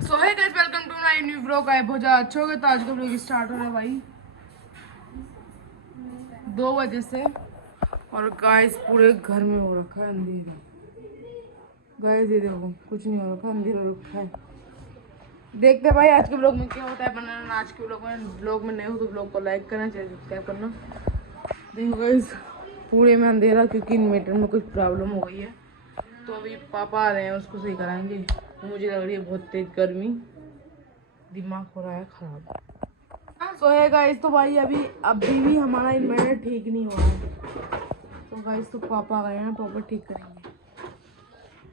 So hey guys, welcome to my new vlog. आए बहुत ज़्यादा अच्छा हो गया। तो आज का व्लॉग स्टार्ट हो रहा है भाई 2 बजे से। और गाइस पूरे घर में हो रखा है अंधेरा। गाइस ये देखो, कुछ नहीं हो रखा, अंधेरा रखा है। देखते हैं भाई आज के व्लॉग में क्या होता है बनाना। आज के व्लॉग में नए हो तो व्लॉग को लाइक करना, चैनल सब्सक्राइब करना। देखो गाइस पूरे में अंधेरा, क्योंकि इन्वर्टर में कुछ प्रॉब्लम हो गई है। तो अभी पापा आ रहे हैं, उसको सही कराएंगे। तो मुझे लग रही है बहुत तेज गर्मी, दिमाग हो रहा है खराब। सो है गाइस, तो भाई अभी भी हमारा इन्वर्टर ठीक नहीं हुआ है। तो गाइस तो पापा आ गए हैं, पापा ठीक करेंगे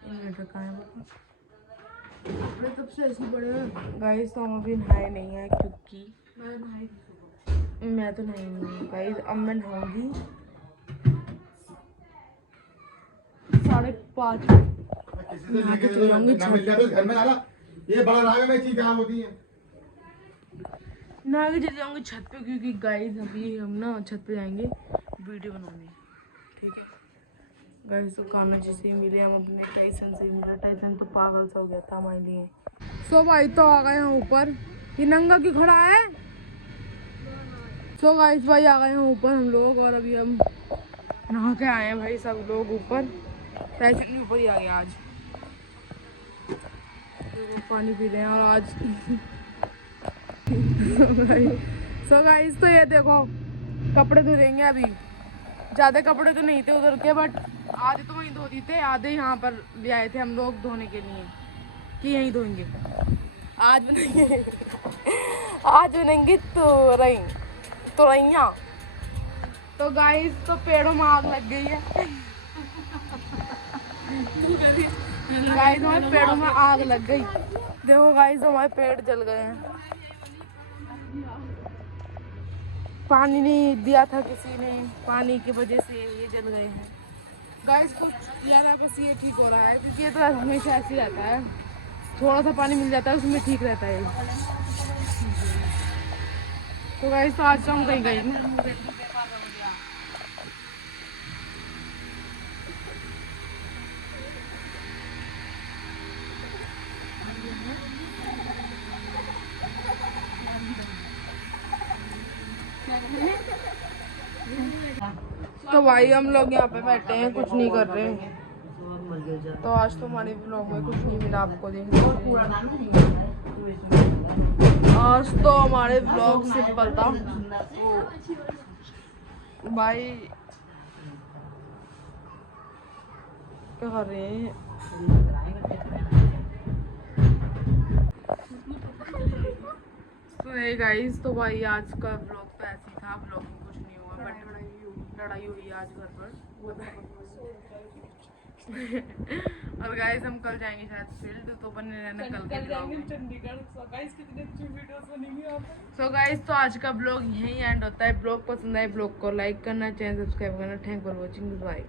इन्वर्टर। कहाँ है पापा? कपड़े तब से ऐसे पड़े हैं गाइस। तो हम अभी नहाए नहीं है, क्योंकि मैं तो नहाई नहीं गाइस। अब मैं नहाऊंगी 5:30। नहा के चले जाऊंगी छत। ये बड़ा राग में चीज खराब होती है। नहा के चले जाऊंगी छत पे, क्योंकि गाइस अभी हम ना छत पे जाएंगे वीडियो बनाने। ठीक है गाइस, तो कान्हा जी से मिले हम, अपने टाइसन से मिला। टाइसन तो पागल सा हो गया था हमारे लिए। सो भाई तो आ गए हैं ऊपर। ये नंगा क्यों खड़ा है? सो गाइस भाई आ गए हैं ऊपर हम लोग, और अभी हम नहा के आए हैं भाई सब लोग ऊपर। टाइसन भी ऊपर ही आ गया आज। तो पानी पी रहे हैं और आज सो गाइस तो ये देखो, कपड़े धो देंगे अभी। ज़्यादा कपड़े तो नहीं थे उधर के, बट आधे तो वहीं धो दिए थे, आधे यहाँ पर ले आए थे हम लोग धोने के लिए कि यहीं धोएंगे। आज बनेंगे आज बनेंगे तुरैया। तो गाइस तो पेड़ों में आग लग गई है। गाइस हमारे पेड़ों में आग लग गई। देखो गाइस हमारे पेड़ जल गए हैं। पानी नहीं दिया था किसी ने, पानी की वजह से ये जल गए हैं। गाइस कुछ ज़्यादा बस ये ठीक हो रहा है, क्योंकि ये तो हमेशा ऐसे ही रहता है। थोड़ा सा पानी मिल जाता है उसमें ठीक रहता है। तो गाइस तो आज तो हम कहीं गए नहीं। तो भाई हम लोग यहाँ पे बैठे हैं, कुछ नहीं कर रहे हैं। तो आज तो हमारे व्लॉग में कुछ नहीं मिला आपको देखने को। आज तो हमारे व्लॉग सिंपल था भाई। क्या कर रहे हैं? तो गाइस तो भाई आज का व्लॉग तो ऐसे ही था। व्लॉग में कुछ नहीं हुआ, बट लड़ाई हुई आज घर पर। और गाइस हम कल जाएंगे शायद फील्ड, तो बने रहना कल के व्लॉग में। चंडीगढ़। सो गाइस कितने अच्छी वीडियोस बनेंगी वहां पे। सो गाइस तो आज का व्लॉग यहीं एंड होता है। व्लॉग पसंद आए व्लॉग को लाइक करना, चैनल सब्सक्राइब करना। Thank for watching, bye.